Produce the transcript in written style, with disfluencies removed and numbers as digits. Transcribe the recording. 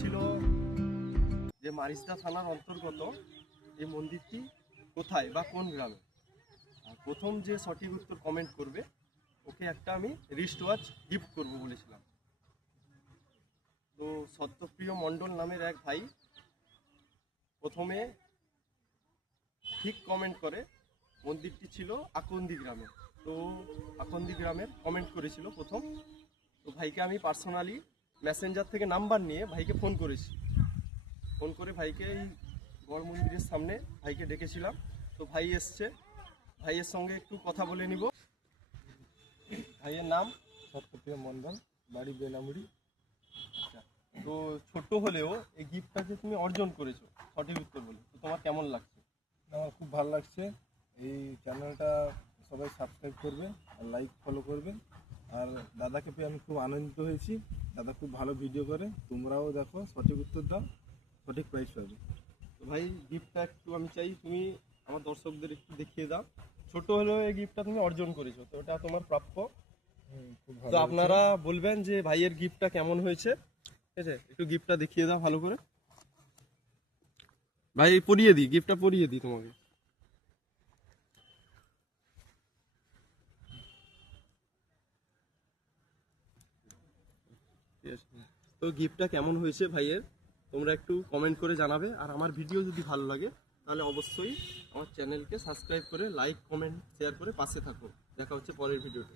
ছিল যে মারিস্তা থানার অন্তর্গত এই মন্দিরটি কোথায় বা কোন গ্রামে। আর প্রথম যে সঠিক উত্তর কমেন্ট করবে ওকে একটা আমি রিস্ট ওয়াচ গিফট করবো বলেছিলাম। তো সত্যপ্রিয় মণ্ডল নামের এক ভাই প্রথমে ঠিক কমেন্ট করে মন্দিরটি ছিল আকন্দি গ্রামে। তো আকন্দি গ্রামের কমেন্ট করেছিল প্রথম। তো ভাইকে আমি পার্সোনালি মেসেঞ্জার থেকে নাম্বার নিয়ে ভাইকে ফোন করেছি। ফোন করে ভাইকে এই গড় মন্দিরের সামনে ভাইকে ডেকেছিলাম। তো ভাই এসছে, ভাইয়ের সঙ্গে একটু কথা বলে নিব। ভাইয়ের নাম সত্যপ্রিয় মণ্ডল, বাড়ি বেনামুড়ি। তো ছোট হলেও এই গিফটটাকে তুমি অর্জন করেছো সঠিক উত্তর বলে, তো তোমার কেমন লাগছে? আমার খুব ভালো লাগছে। এই চ্যানেলটা সবাই সাবস্ক্রাইব করবেন আর লাইক ফলো করবেন। আর দাদাকে পেয়ে আমি খুব আনন্দিত হয়েছি। দাদা খুব ভালো ভিডিও করে, তোমরাও দেখো, সঠিক উত্তর দাও, সঠিক প্রাইজ পাবে। তো ভাই গিফটটা একটু আমি চাই তুমি আমার দর্শকদের একটু দেখিয়ে দাও। ছোট হলেও এই গিফটটা তুমি অর্জন করেছো, তো এটা তোমার প্রাপ্য। খুব তো ভালো। আপনারা বলবেন যে ভাইয়ের গিফটটা কেমন হয়েছে, ঠিক আছে? একটু গিফটটা দেখিয়ে দাও ভালো করে। ভাই পরিয়ে দিই, গিফটটা পরিয়ে দিই তোমাকে। ঠিক আছে। তো গিফটটা কেমন হয়েছে ভাইয়ের তোমরা একটু কমেন্ট করে জানাবে। আর আমার ভিডিও যদি ভালো লাগে তাহলে অবশ্যই আমার চ্যানেলকে সাবস্ক্রাইব করে লাইক কমেন্ট শেয়ার করে পাশে থাকো। দেখা হচ্ছে পরের ভিডিওতে।